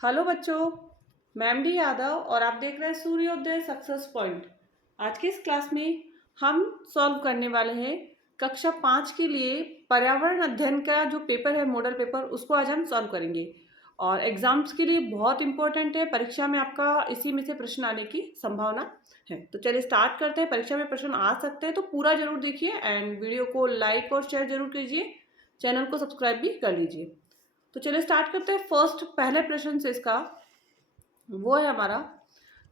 Hello बच्चों, मैं MD Yadav और आप देख रहे हैं सूर्योदय सक्सेस पॉइंट। आज की इस क्लास में हम सॉल्व करने वाले हैं कक्षा 5 के लिए पर्यावरण अध्ययन का जो पेपर है, मॉडल पेपर, उसको आज हम सॉल्व करेंगे। और एग्जाम्स के लिए बहुत इंपॉर्टेंट है, परीक्षा में आपका इसी में से प्रश्न आने की संभावना है। तो चलिए स्टार्ट करते हैं। परीक्षा में प्रश्न आ सकते हैं तो पूरा जरूर देखिए एंड वीडियो को लाइक और शेयर जरूर कीजिए, चैनल को सब्सक्राइब भी कर लीजिए। तो चलिए स्टार्ट करते हैं। फर्स्ट पहले प्रश्न से इसका वो है हमारा,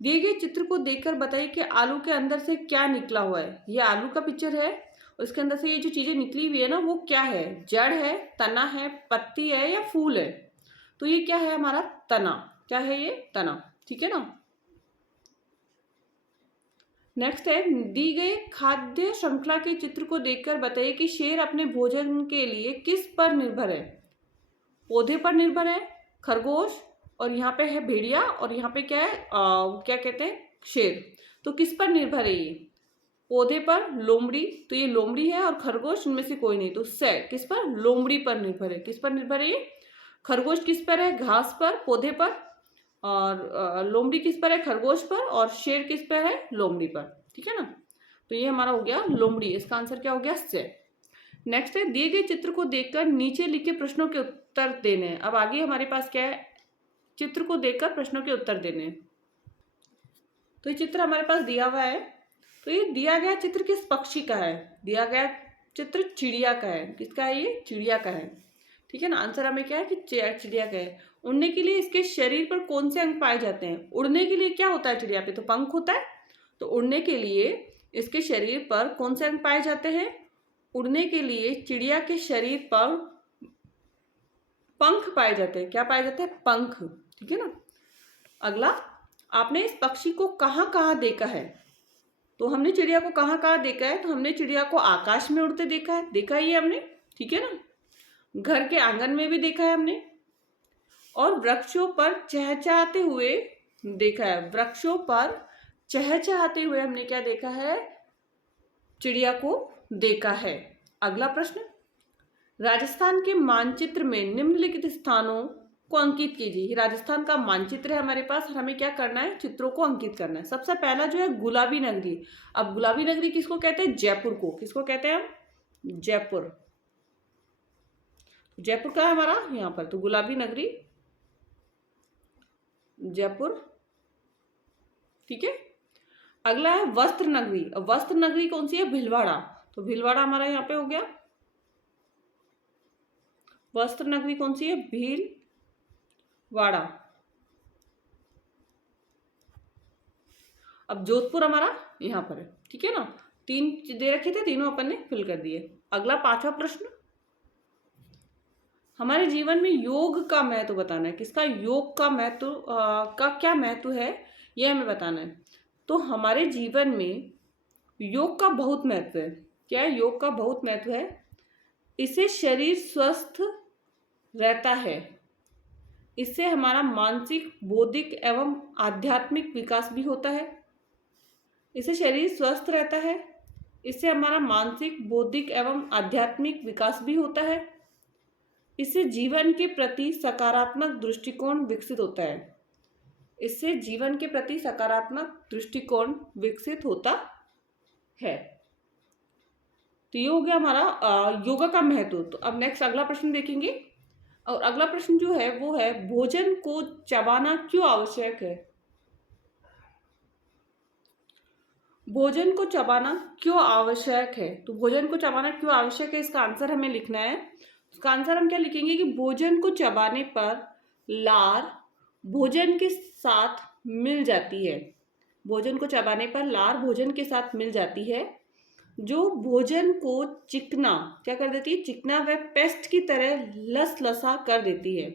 दिए गए चित्र को देखकर बताइए कि आलू के अंदर से क्या निकला हुआ है। ये आलू का पिक्चर है और इसके अंदर से ये जो चीजें निकली हुई है ना, वो क्या है? जड़ है, तना है, पत्ती है या फूल है? तो ये क्या है हमारा? तना। क्या है ये? तना। ठीक है ना। नेक्स्ट है, दी गई खाद्य श्रृंखला के चित्र को देखकर बताइए कि शेर अपने भोजन के लिए किस पर निर्भर है। पौधे पर निर्भर है, खरगोश, और यहाँ पे है भेड़िया, और यहाँ पे क्या है क्या कहते हैं? शेर। तो किस पर निर्भर है ये? पौधे पर, लोमड़ी, तो ये लोमड़ी है, और खरगोश इनमें से कोई नहीं। तो से किस पर? लोमड़ी पर निर्भर है। किस पर निर्भर है ये? खरगोश किस पर है? घास पर, पौधे पर। और लोमड़ी किस पर है? खरगोश पर। और शेर किस पर है? लोमड़ी पर। ठीक है ना। तो ये हमारा हो गया लोमड़ी। इसका आंसर क्या हो गया? से। नेक्स्ट है, दिए गए चित्र को देखकर नीचे लिखे प्रश्नों के उत्तर देने हैं। अब आगे हमारे पास क्या है? चित्र को देखकर प्रश्नों के उत्तर देने हैं। तो ये चित्र हमारे पास दिया हुआ है। तो ये दिया गया चित्र किस पक्षी का है? दिया गया चित्र चिड़िया का है। किसका है ये? चिड़िया का है। ठीक है ना। आंसर हमें क्या है कि चिड़िया का है। उड़ने के लिए इसके शरीर पर कौन से अंग पाए जाते हैं? उड़ने के लिए क्या होता है चिड़िया पे? तो पंख होता है। तो उड़ने के लिए इसके शरीर पर कौन से अंग पाए जाते हैं? उड़ने के लिए चिड़िया के शरीर पर पंख पाए जाते हैं। क्या पाए जाते हैं? पंख। ठीक है ना। अगला, आपने इस पक्षी को कहाँ कहाँ देखा है? तो हमने चिड़िया को कहाँ कहाँ देखा है? तो हमने चिड़िया को आकाश में उड़ते देखा है। देखा ही है हमने। ठीक है ना। घर के आंगन में भी देखा है हमने, और वृक्षों पर चहचहाते हुए देखा है। वृक्षों पर चहचहाते हुए हमने क्या देखा है? चिड़िया को देखा है। अगला प्रश्न, राजस्थान के मानचित्र में निम्नलिखित स्थानों को अंकित कीजिए। ये राजस्थान का मानचित्र है हमारे पास, हमें क्या करना है? चित्रों को अंकित करना है। सबसे पहला जो है गुलाबी नगरी। अब गुलाबी नगरी किसको कहते हैं? जयपुर को। किसको कहते हैं हम? जयपुर। जयपुर का है हमारा यहाँ पर। तो गुलाबी नगरी जयपुर। ठीक है। अगला है वस्त्र नगरी। अब वस्त्र नगरी कौन सी है? भीलवाड़ा। तो भीलवाड़ा हमारा यहाँ पे हो गया। वस्त्र नगरी कौन सी है? भीलवाड़ा। अब जोधपुर हमारा यहाँ पर है। ठीक है ना। 3 दे रखे थे, तीनों अपन ने फिल कर दिए। अगला 5वां प्रश्न, हमारे जीवन में योग का महत्व बताना है। किसका? योग का महत्व का क्या महत्व है, यह हमें बताना है। तो हमारे जीवन में योग का बहुत महत्व है। क्या है? योग का बहुत महत्व है। इससे शरीर स्वस्थ रहता है। इससे हमारा मानसिक, बौद्धिक एवं आध्यात्मिक विकास भी होता है। इससे शरीर स्वस्थ रहता है। इससे हमारा मानसिक, बौद्धिक एवं आध्यात्मिक विकास भी होता है। इससे जीवन के प्रति सकारात्मक दृष्टिकोण विकसित होता है। इससे जीवन के प्रति सकारात्मक दृष्टिकोण विकसित होता है। तो ये हो गया हमारा योगा का महत्व। तो अब नेक्स्ट अगला प्रश्न देखेंगे, और अगला प्रश्न जो है वो है, भोजन को चबाना क्यों आवश्यक है? भोजन को चबाना क्यों आवश्यक है? तो भोजन को चबाना क्यों आवश्यक है, इसका आंसर हमें लिखना है। इसका आंसर हम क्या लिखेंगे कि भोजन को चबाने पर लार भोजन के साथ मिल जाती है। भोजन को चबाने पर लार भोजन के साथ मिल जाती है, जो भोजन को चिकना क्या कर देती है? चिकना व पेस्ट की तरह लसलसा कर देती है।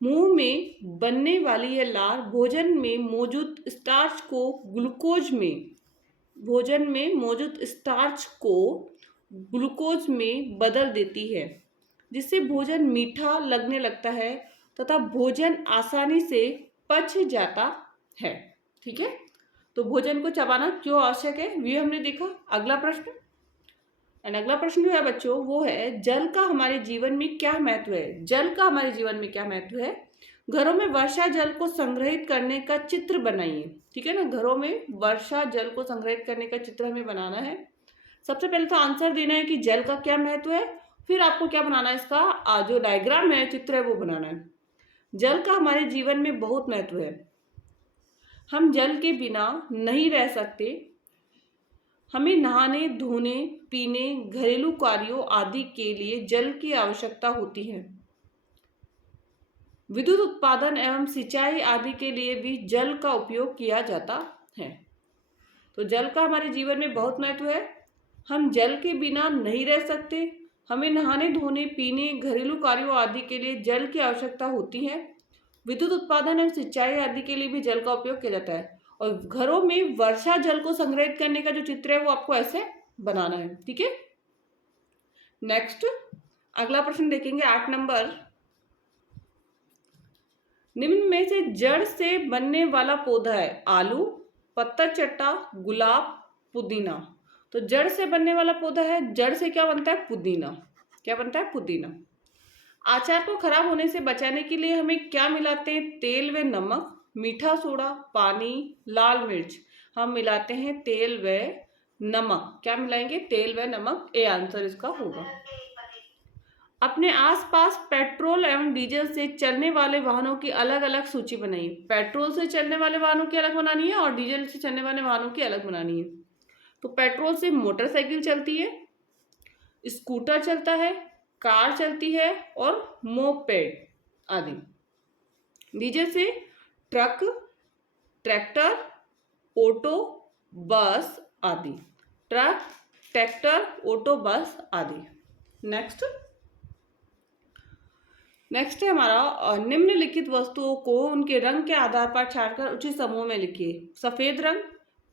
मुंह में बनने वाली यह लार भोजन में मौजूद स्टार्च को ग्लूकोज में बदल देती है, जिससे भोजन मीठा लगने लगता है तथा भोजन आसानी से पच जाता है। ठीक है। तो भोजन को चबाना क्यों आवश्यक है, ये हमने देखा। अगला प्रश्न, एंड अगला प्रश्न जो है बच्चों वो है, जल का हमारे जीवन में क्या महत्व है? जल का हमारे जीवन में क्या महत्व है? घरों में वर्षा जल को संग्रहित करने का चित्र बनाइए। ठीक है ना, घरों में वर्षा जल को संग्रहित करने का चित्र हमें बनाना है। सबसे पहले तो आंसर देना है कि जल का क्या महत्व है, फिर आपको क्या बनाना है, इसका जो डायग्राम है, चित्र है, वो बनाना है। जल का हमारे जीवन में बहुत महत्व है। हम जल के बिना नहीं रह सकते। हमें नहाने, धोने, पीने, घरेलू कार्यों आदि के लिए जल की आवश्यकता होती है। विद्युत उत्पादन एवं सिंचाई आदि के लिए भी जल का उपयोग किया जाता है। तो जल का हमारे जीवन में बहुत महत्व है। हम जल के बिना नहीं रह सकते। हमें नहाने, धोने, पीने, घरेलू कार्यों आदि के लिए जल की आवश्यकता होती है। विद्युत उत्पादन एवं सिंचाई आदि के लिए भी जल का उपयोग किया जाता है। और घरों में वर्षा जल को संग्रहित करने का जो चित्र है वो आपको ऐसे बनाना है। ठीक है, नेक्स्ट अगला प्रश्न देखेंगे 8 नंबर। निम्न में से जड़ से बनने वाला पौधा है? आलू, पत्थर चट्टा, गुलाब, पुदीना। तो जड़ से बनने वाला पौधा है, जड़ से क्या बनता है? पुदीना। क्या बनता है? पुदीना। अचार को खराब होने से बचाने के लिए हमें क्या मिलाते हैं? तेल व नमक, मीठा सोडा, पानी, लाल मिर्च। हम मिलाते हैं तेल व नमक। क्या मिलाएंगे? तेल व नमक। ए आंसर इसका होगा। अपने आसपास पेट्रोल एवं डीजल से चलने वाले वाहनों की अलग अलग सूची बनाइए। पेट्रोल से चलने वाले वाहनों की अलग बनानी है और डीजल से चलने वाले वाहनों की अलग बनानी है। तो पेट्रोल से मोटरसाइकिल चलती है, स्कूटर चलता है, कार चलती है और मोपेड आदि। डीजल से ट्रक, ट्रैक्टर, ऑटो, बस आदि। ट्रक, ट्रैक्टर, ऑटो, बस आदि। नेक्स्ट है हमारा, निम्नलिखित वस्तुओं को उनके रंग के आधार पर छांटकर उचित समूह में लिखिए। सफेद रंग,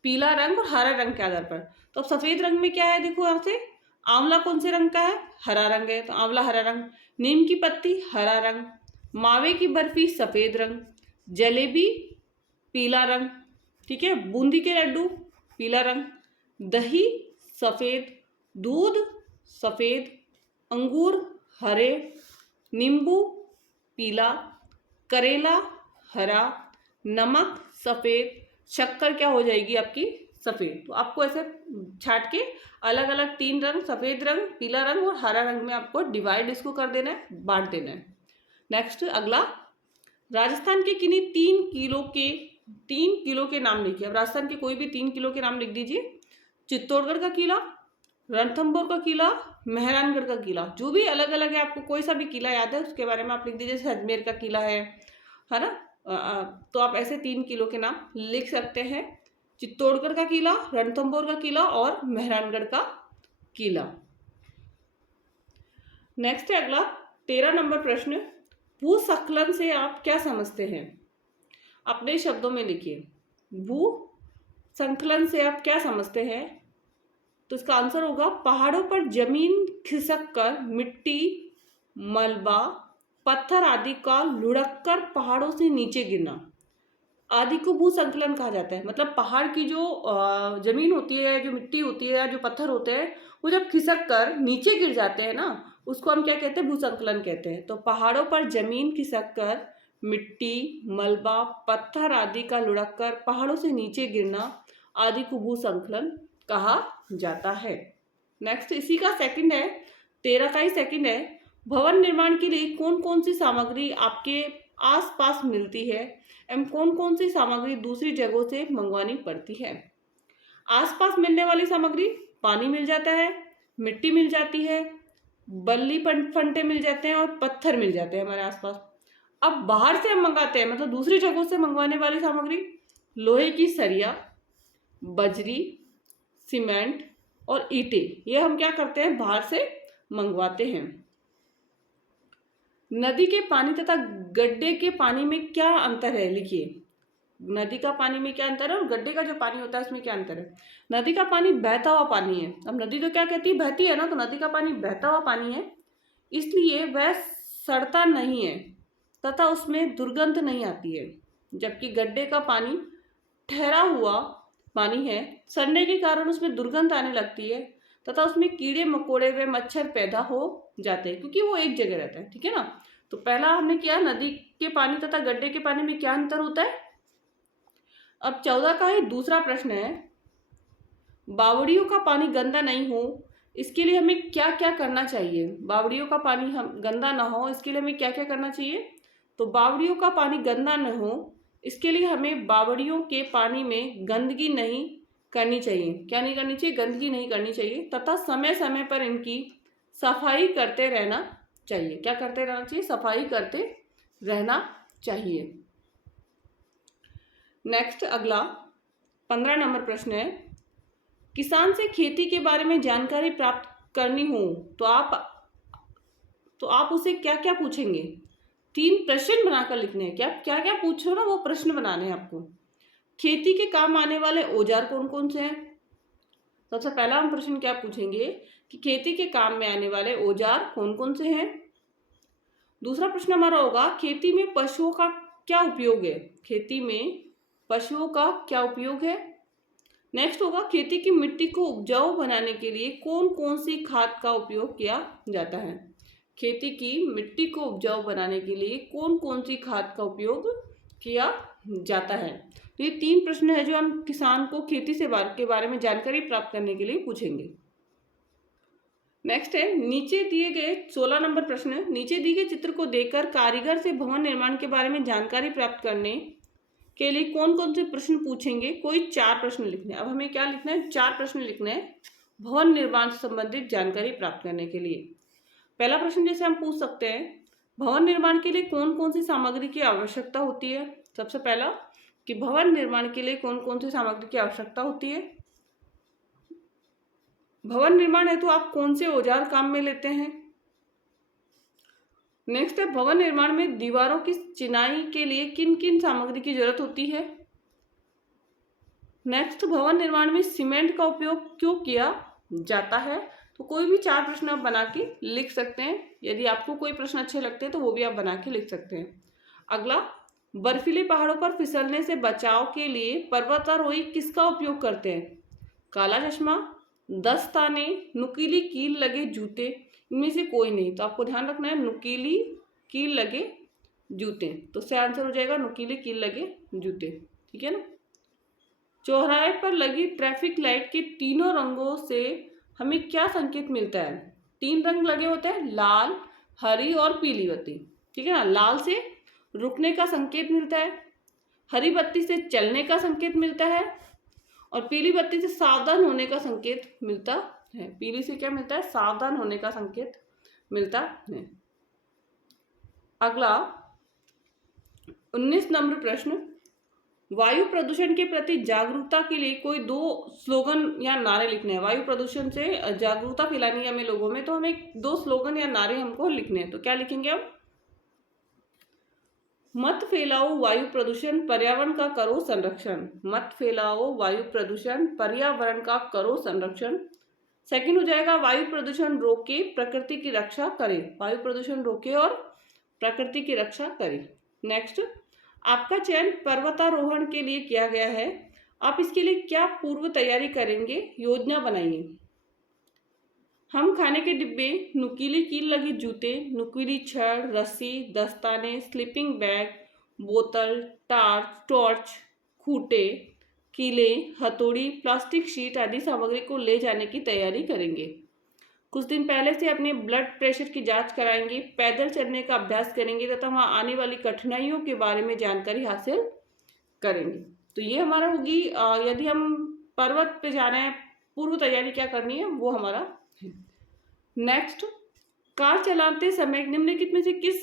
पीला रंग और हरा रंग के आधार पर। तो अब सफेद रंग में क्या है, देखो यहाँ से, आंवला कौन से रंग का है? हरा रंग है, तो आंवला हरा रंग। नीम की पत्ती हरा रंग, मावे की बर्फी सफेद रंग, जलेबी पीला रंग, ठीक है, बूंदी के लड्डू पीला रंग, दही सफेद, दूध सफेद, अंगूर हरे, नींबू पीला, करेला हरा, नमक सफेद, शक्कर क्या हो जाएगी आपकी? सफेद। तो आपको ऐसे छाट के अलग अलग 3 रंग, सफेद रंग, पीला रंग और हरा रंग में आपको डिवाइड इसको कर देना है, बांट देना है। नेक्स्ट अगला, राजस्थान के किन्हीं 3 किलो के नाम लिखिए। अब राजस्थान के कोई भी 3 किलो के नाम लिख दीजिए। चित्तौड़गढ़ का किला, रणथंभौर का किला, मेहरानगढ़ का किला। जो भी अलग अलग है, आपको कोई सा भी किला याद है उसके बारे में आप लिख दीजिए। जैसे अजमेर का किला है ना, तो आप ऐसे 3 किलो के नाम लिख सकते हैं। चित्तौड़गढ़ का किला, रणथंभौर का किला और मेहरानगढ़ का किला। नेक्स्ट है अगला 13 नंबर प्रश्न। भूस्खलन से आप क्या समझते हैं? अपने शब्दों में लिखिए। भूस्खलन से आप क्या समझते हैं? तो इसका आंसर होगा, पहाड़ों पर जमीन खिसक कर मिट्टी, मलबा, पत्थर आदि का लुढ़क कर पहाड़ों से नीचे गिरना आदि को भूस्खलन कहा जाता है। मतलब पहाड़ की जो जमीन होती है, जो मिट्टी होती है या जो पत्थर होते हैं, वो जब खिसक कर नीचे गिर जाते हैं ना, उसको हम क्या कहते हैं? भूस्खलन कहते हैं। तो पहाड़ों पर जमीन खिसक कर मिट्टी, मलबा, पत्थर आदि का लुढ़क कर पहाड़ों से नीचे गिरना आदि को भूस्खलन कहा जाता है। नेक्स्ट इसी का सेकंड है, 13 का ही सेकंड है। भवन निर्माण के लिए कौन कौन सी सामग्री आपके आसपास मिलती है एवं कौन कौन सी सामग्री दूसरी जगहों से मंगवानी पड़ती है? आसपास मिलने वाली सामग्री, पानी मिल जाता है, मिट्टी मिल जाती है, बल्ली फंटे मिल जाते हैं और पत्थर मिल जाते हैं हमारे आसपास। अब बाहर से हम मंगाते हैं, मतलब दूसरी जगहों से मंगवाने वाली सामग्री, लोहे की सरिया, बजरी, सीमेंट और ईंटें, ये हम क्या करते हैं? बाहर से मंगवाते हैं। नदी के पानी तथा गड्ढे के पानी में क्या अंतर है? लिखिए। नदी का पानी में क्या अंतर है और गड्ढे का जो पानी होता है उसमें क्या अंतर है? नदी का पानी बहता हुआ पानी है। अब नदी तो क्या कहती है? बहती है ना, तो नदी का पानी बहता हुआ पानी है, इसलिए वह सड़ता नहीं है तथा उसमें दुर्गंध नहीं आती है। जबकि गड्ढे का पानी ठहरा हुआ पानी है, सड़ने के कारण उसमें दुर्गंध आने लगती है तथा उसमें कीड़े मकोड़े व मच्छर पैदा हो जाते हैं, क्योंकि वो एक जगह रहता है। ठीक है ना। तो पहला हमने किया नदी के पानी तथा गड्ढे के पानी में क्या अंतर होता है। अब 14 का ही दूसरा प्रश्न है, बावड़ियों का पानी गंदा नहीं हो इसके लिए हमें क्या क्या करना चाहिए। बावड़ियों का पानी हम गंदा ना हो इसके लिए हमें क्या क्या करना चाहिए। तो बावड़ियों का पानी गंदा न हो इसके लिए हमें बावड़ियों के पानी में गंदगी नहीं करनी चाहिए। क्या नहीं करनी चाहिए, गंदगी नहीं करनी चाहिए, तथा समय समय पर इनकी सफाई करते रहना चाहिए। क्या करते रहना चाहिए, सफाई करते रहना चाहिए। नेक्स्ट अगला 15 नंबर प्रश्न है, किसान से खेती के बारे में जानकारी प्राप्त करनी हो तो आप उसे क्या क्या पूछेंगे। 3 प्रश्न बनाकर लिखने हैं। क्या क्या क्या पूछ रहे हो ना, वो प्रश्न बनाने हैं आपको। खेती के काम आने वाले औजार कौन कौन से हैं। सबसे पहला हम प्रश्न क्या पूछेंगे कि खेती के काम में आने वाले औजार कौन कौन से हैं। दूसरा प्रश्न हमारा होगा, खेती में पशुओं का क्या उपयोग है। खेती में पशुओं का क्या उपयोग है। नेक्स्ट होगा, खेती की मिट्टी को उपजाऊ बनाने के लिए कौन कौन सी खाद का उपयोग किया जाता है। खेती की मिट्टी को उपजाऊ बनाने के लिए कौन कौन सी खाद का उपयोग किया जाता है। तो ये 3 प्रश्न है जो हम किसान को खेती से के बारे में जानकारी प्राप्त करने के लिए पूछेंगे। नेक्स्ट है, नीचे दिए गए 16 नंबर प्रश्न है, नीचे दिए गए चित्र को देखकर कारीगर से भवन निर्माण के बारे में जानकारी प्राप्त करने के लिए कौन कौन से प्रश्न पूछेंगे। कोई 4 प्रश्न लिखने हैं। अब हमें क्या लिखना है, 4 प्रश्न लिखने हैं भवन निर्माण से संबंधित जानकारी प्राप्त करने के लिए। पहला प्रश्न जैसे हम पूछ सकते हैं, भवन निर्माण के लिए कौन कौन सी सामग्री की आवश्यकता होती है। सबसे पहला कि भवन निर्माण के लिए कौन कौन सी सामग्री की आवश्यकता होती है। भवन निर्माण है तो आप कौन से औजार काम में लेते हैं। नेक्स्ट है, भवन निर्माण में दीवारों की चिनाई के लिए किन किन सामग्री की जरूरत होती है। नेक्स्ट, भवन निर्माण में सीमेंट का उपयोग क्यों किया जाता है। तो कोई भी 4 प्रश्न आप बना के लिख सकते हैं। यदि आपको कोई प्रश्न अच्छे लगते हैं तो वो भी आप बना के लिख सकते हैं। अगला, बर्फीले पहाड़ों पर फिसलने से बचाव के लिए पर्वतारोही किसका उपयोग करते हैं। काला चश्मा, दस्ताने, नुकीली कील लगे जूते, इनमें से कोई नहीं। तो आपको ध्यान रखना है नुकीली कील लगे जूते। तो इससे आंसर हो जाएगा नुकीली कील लगे जूते। ठीक है ना। चौराहे पर लगी ट्रैफिक लाइट के तीनों रंगों से हमें क्या संकेत मिलता है। 3 रंग लगे होते हैं, लाल, हरी और पीली बत्ती। ठीक है ना। लाल से रुकने का संकेत मिलता है, हरी बत्ती से चलने का संकेत मिलता है और पीली बत्ती से सावधान होने का संकेत मिलता है। पीली से क्या मिलता है, सावधान होने का संकेत मिलता है। अगला 19 नंबर प्रश्न, वायु प्रदूषण के प्रति जागरूकता के लिए कोई 2 स्लोगन या नारे लिखने हैं। वायु प्रदूषण से जागरूकता फैलानी है हमें लोगों में, तो हमें 2 स्लोगन या नारे हमको लिखने हैं। तो क्या लिखेंगे हम, मत फैलाओ वायु प्रदूषण, पर्यावरण का करो संरक्षण। मत फैलाओ वायु प्रदूषण, पर्यावरण का करो संरक्षण। सेकंड हो जाएगा, वायु प्रदूषण रोके, प्रकृति की रक्षा करें। वायु प्रदूषण रोके और प्रकृति की रक्षा करें। नेक्स्ट, आपका चयन पर्वतारोहण के लिए किया गया है, आप इसके लिए क्या पूर्व तैयारी करेंगे, योजना बनाइए। हम खाने के डिब्बे, नुकीली कील लगे जूते, नुकीली छड़, रस्सी, दस्ताने, स्लीपिंग बैग, बोतल, टॉर्च, खूंटे, कीले, हथौड़ी, प्लास्टिक शीट आदि सामग्री को ले जाने की तैयारी करेंगे। कुछ दिन पहले से अपने ब्लड प्रेशर की जांच कराएंगे, पैदल चलने का अभ्यास करेंगे तथा वहाँ आने वाली कठिनाइयों के बारे में जानकारी हासिल करेंगे। तो ये हमारा होगी, यदि हम पर्वत पे जा रहे हैं पूर्व तैयारी क्या करनी है वो हमारा है। नेक्स्ट, कार चलाते समय निम्नलिखित में से किस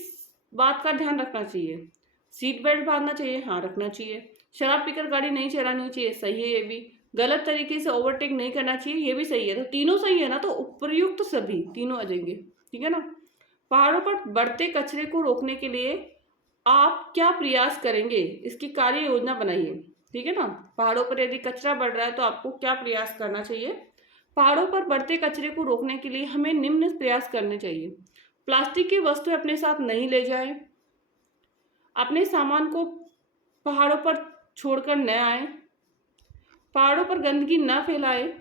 बात का ध्यान रखना चाहिए। सीट बेल्ट बांधना चाहिए, हाँ रखना चाहिए। शराब पीकर गाड़ी नहीं चलानी चाहिए, सही है ये भी। गलत तरीके से ओवरटेक नहीं करना चाहिए, ये भी सही है। तो तीनों सही है ना, तो उपयुक्त तो सभी तीनों आ जाएंगे। ठीक है ना। पहाड़ों पर बढ़ते कचरे को रोकने के लिए आप क्या प्रयास करेंगे, इसकी कार्य योजना बनाइए। ठीक है ना। पहाड़ों पर यदि कचरा बढ़ रहा है तो आपको क्या प्रयास करना चाहिए। पहाड़ों पर बढ़ते कचरे को रोकने के लिए हमें निम्न प्रयास करने चाहिए। प्लास्टिक की वस्तुएं अपने साथ नहीं ले जाएं, अपने सामान को पहाड़ों पर छोड़कर न आए, पहाड़ों पर गंदगी न फैलाएं,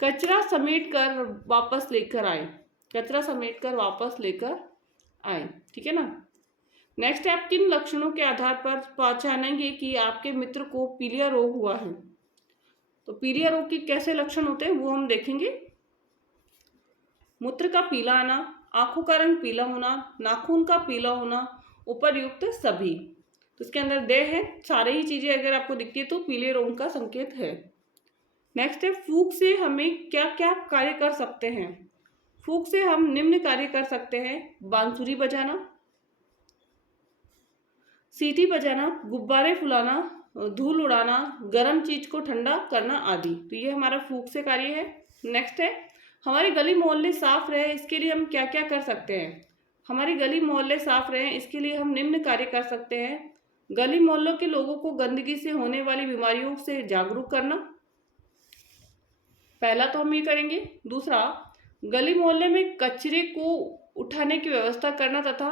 कचरा समेट कर वापस लेकर आए, कचरा समेट कर वापस लेकर आए, ठीक है ना। नेक्स्ट है, आप किन लक्षणों के आधार पर पहचानेंगे कि आपके मित्र को पीलिया रोग हुआ है। तो पीलिया रोग के कैसे लक्षण होते हैं वो हम देखेंगे। मूत्र का पीला आना, आंखों का रंग पीला होना, नाखून का पीला होना, उपर्युक्त सभी। तो इसके अंदर दे है, सारे ही चीजें अगर आपको दिखती है तो पीले रोग का संकेत है। नेक्स्ट है, फूंक से हमें क्या क्या कार्य कर सकते हैं। फूंक से हम निम्न कार्य कर सकते हैं: बांसुरी बजाना, सीटी बजाना, गुब्बारे फुलाना, धूल उड़ाना, गर्म चीज को ठंडा करना आदि। तो ये हमारा फूंक से कार्य है। नेक्स्ट है, हमारी गली मोहल्ले साफ रहे इसके लिए हम क्या क्या कर सकते हैं। हमारी गली मोहल्ले साफ रहे इसके लिए हम निम्न कार्य कर सकते हैं: गली मोहल्लों के लोगों को गंदगी से होने वाली बीमारियों से जागरूक करना, पहला तो हम ये करेंगे। दूसरा, गली मोहल्ले में कचरे को उठाने की व्यवस्था करना तथा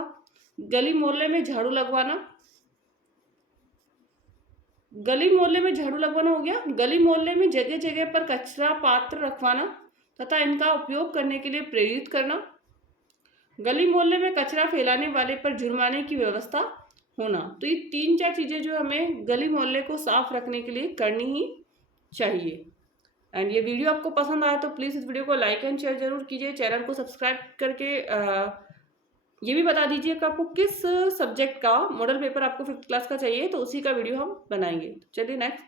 गली मोहल्ले में झाड़ू लगवाना। गली मोहल्ले में झाड़ू लगवाना हो गया। गली मोहल्ले में जगह जगह पर कचरा पात्र रखवाना तथा इनका उपयोग करने के लिए प्रेरित करना। गली मोहल्ले में कचरा फैलाने वाले पर जुर्माने की व्यवस्था होना। तो ये 3-4 चीजें जो हमें गली मोहल्ले को साफ रखने के लिए करनी ही चाहिए। एंड ये वीडियो आपको पसंद आया तो प्लीज़ इस वीडियो को लाइक एंड शेयर जरूर कीजिए। चैनल को सब्सक्राइब करके ये भी बता दीजिए कि आपको किस सब्जेक्ट का मॉडल पेपर आपको 5th क्लास का चाहिए, तो उसी का वीडियो हम बनाएंगे। चलिए नेक्स्ट